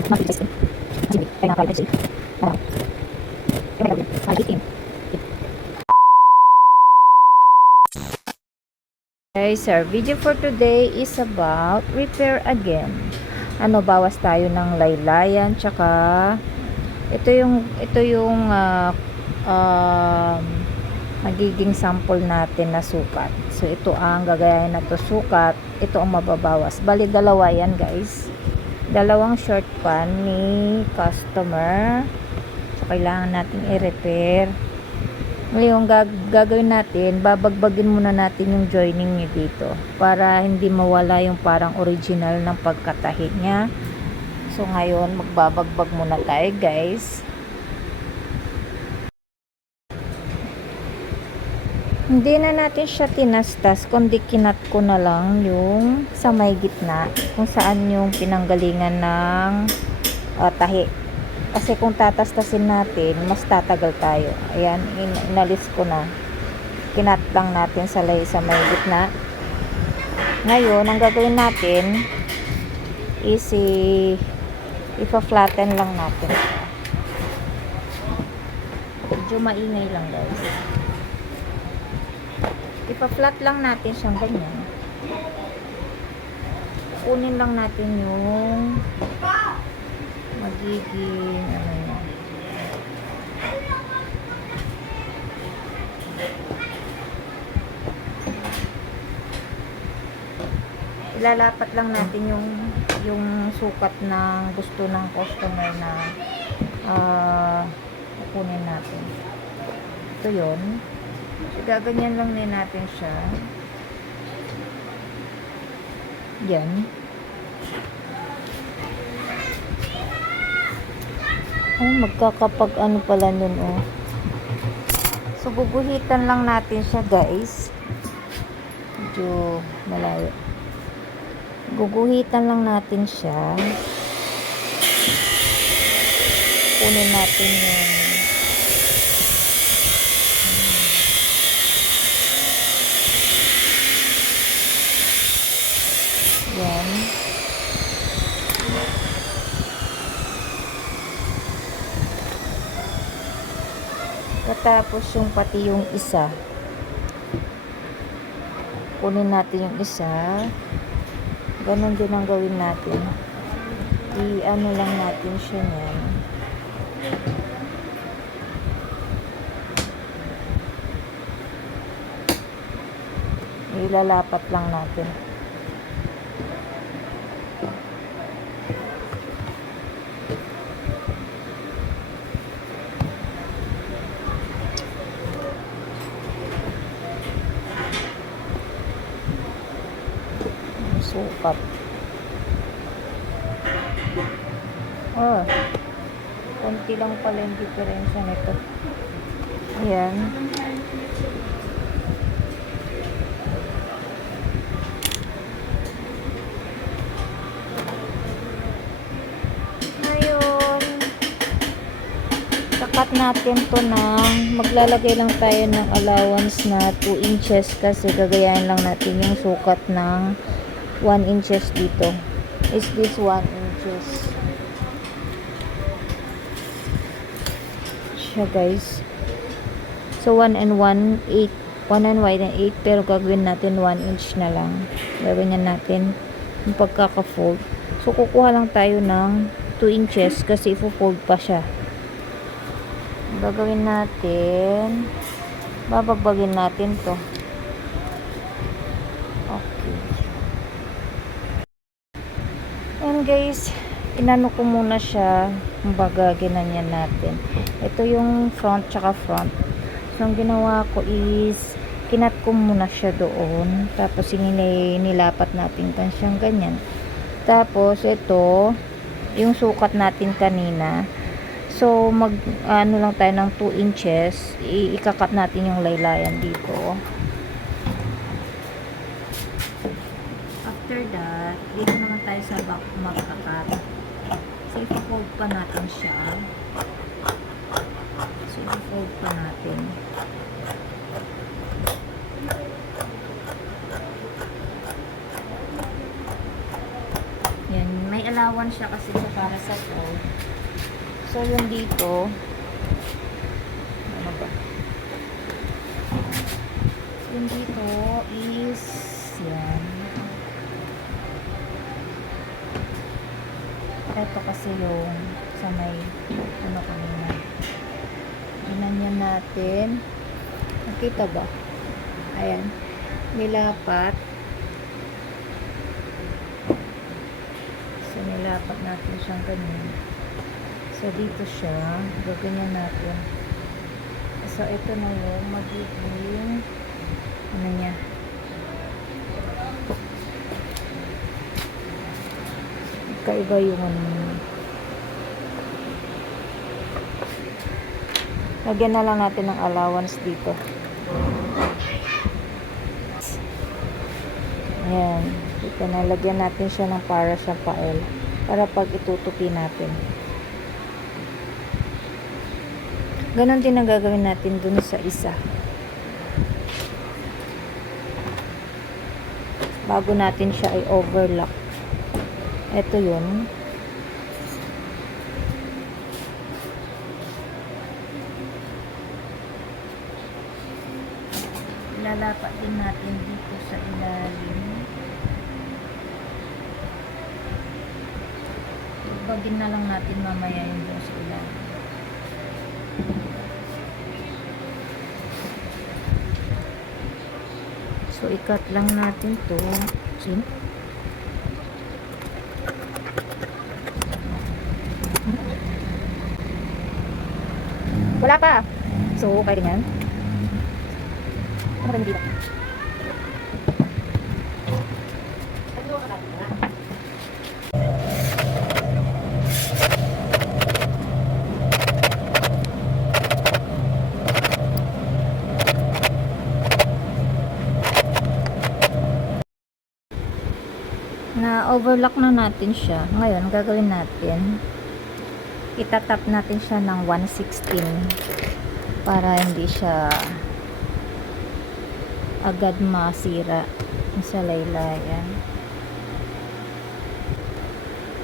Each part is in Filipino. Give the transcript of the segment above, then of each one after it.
Guys, our video for today is about repair again. Bawas tayo ng laylayan, tsaka ito yung magiging sample natin na sukat. So ito ang gagayahin na to sukat, ito ang mababawas. Bali dalawa yan guys. Dalawang short pan ni customer. So kailangan natin i-repair. Ngayon gagawin natin, babagbagin muna natin yung joining niya dito para hindi mawala yung parang original ng pagkatahi niya. So ngayon magbabagbag muna tayo guys. Hindi na natin siya tinastas, kundi kinat ko na lang yung sa may gitna kung saan yung pinanggalingan ng tahi. Kasi kung tatastasin natin, mas tatagal tayo. Ayan, inalis ko na. Kinat lang natin sa may gitna. Ngayon, ang gagawin natin is ipa-flatten lang natin. Medyo maingay lang guys. Ipa-flat lang natin siyang ganyan. Kunin lang natin yung magiging ilalapat lang natin yung sukat ng gusto ng customer na kukunin natin. Ito yun. So, gaganyan lang din natin siya. Yan. Magkakapag ano pala nun oh. So guguhitan lang natin siya guys. Medyo malayo. Guguhitan lang natin siya. Kunin natin yung yan. Tapos yung pati yung isa, kunin natin yung isa. Ganon din ang gawin natin. I-ano lang natin siya yan. Ilalapat lang natin. Sukat. Konti lang pala yung diferensya nito. Ayan. Ngayon, sakat natin to ng maglalagay lang tayo ng allowance na 2 inches kasi gagayahin lang natin yung sukat ng 1 inches dito. Is this 1 inches siya guys. So 1 and 1 8, 1 and wide and 8, pero gagawin natin 1 inch na lang. Gagawin natin yung pagkaka-fold. So kukuha lang tayo ng 2 inches kasi i-fold pa siya. Gagawin natin, babagbagin natin to. Okay. And guys, inano ko muna siya, kumbaga ginanyan natin. Ito yung front tsaka front. So ang ginawa ko is kinat ko muna siya doon, tapos nilapat natin siyang ganyan. Tapos ito yung sukat natin kanina. So ano lang tayo ng 2 inches, ikakat natin yung laylayan dito. After that, dito naman tayo sa back magkakat. So, i-fold pa natin siya. So, i-fold pa natin. Yan, may allowance siya kasi siya para sa food. So, yung dito, ano ba? Yung dito is, yan. Ito kasi yung sa may, ano kanina. Ginanyan natin. Nakita ba? Ayan. Nilapat. So, nilapat natin siyang ganyan. So, dito siya. Gaganyan natin. So, ito na yung magiging ano niya. Kaiba yung ano niya. Lagyan na lang natin ng allowance dito. Ayan. Dito na. Lagyan natin siya ng para sa pael. Para pag itutupi natin. Ganon din ang gagawin natin dun sa isa. Bago natin siya i-overlock. Ito yun. Ilalapat din natin dito sa ilalim. Ibagin na lang natin mamaya yung doon sa ilalim. So, ikat lang natin to. See? Wala pa. So, kaya ganyan. Ano ba dito? Na overlock na natin siya. Ngayon, gagawin natin, itatap natin siya ng 116 para hindi siya agad masira sa laylayan.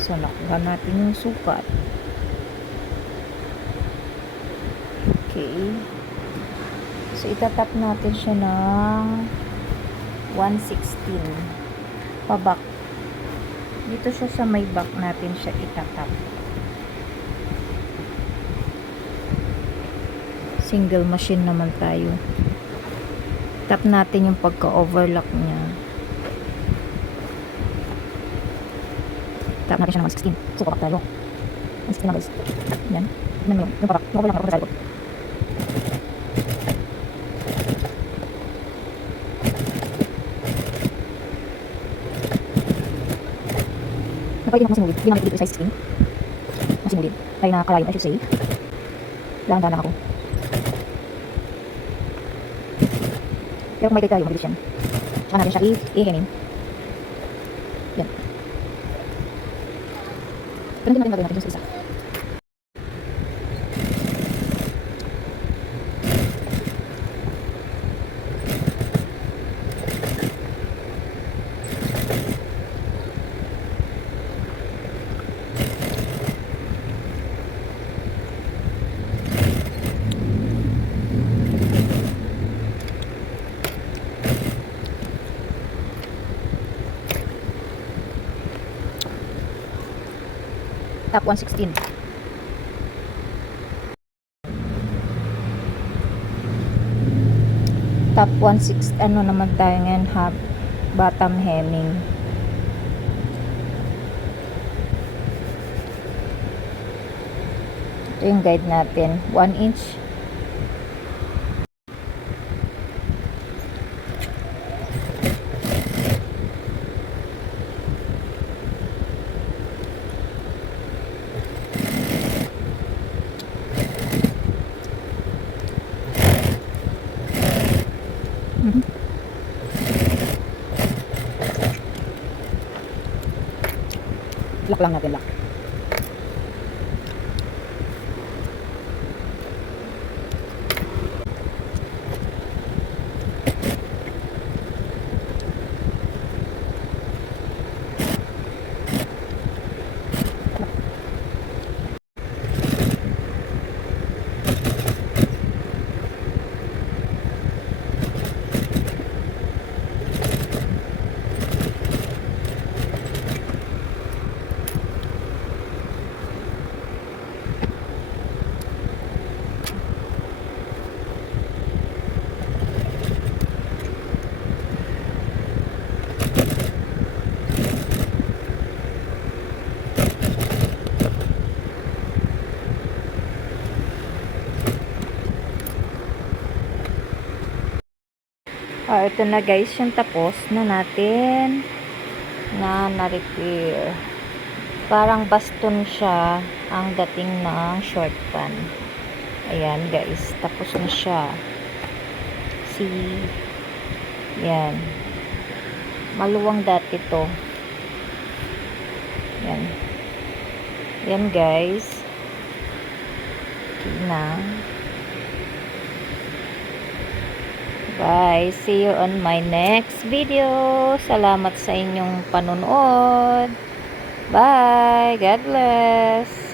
So, nakuha natin yung sukat. Okay. So, itatap natin siya ng 116 pabak. Dito siya sa may back natin siya itatap. Single machine naman tayo. Tap natin yung pagka-overlock niya. Tap natin siya ng 116. So, papak tayo. 116 na guys. Yan. Yan mo yung papak. Yung overlock na ako sa pwede na masinulid. Hindi naman dito size 16. Masinulid. Ay nakakalayan, I should say. Dahan-dahan ako. Pero kung may tayo, mabilis yan. Saka natin siya i-hangin. Yan. Ganun din natin gagawin natin sa isa. Top 116. Top 16, ano naman tayo ngayon, bottom hemming. Ito yung guide natin, 1 inch. Lock lang natin, lock. Ito na guys, yung tapos na natin na-repair. Parang baston siya ang dating ng short pan. Ayan guys, tapos na siya. See? Yan. Maluwang dati to. Yan. Yan guys. Okay na. Bye. See you on my next video. Salamat sa inyong panonood. Bye. God bless.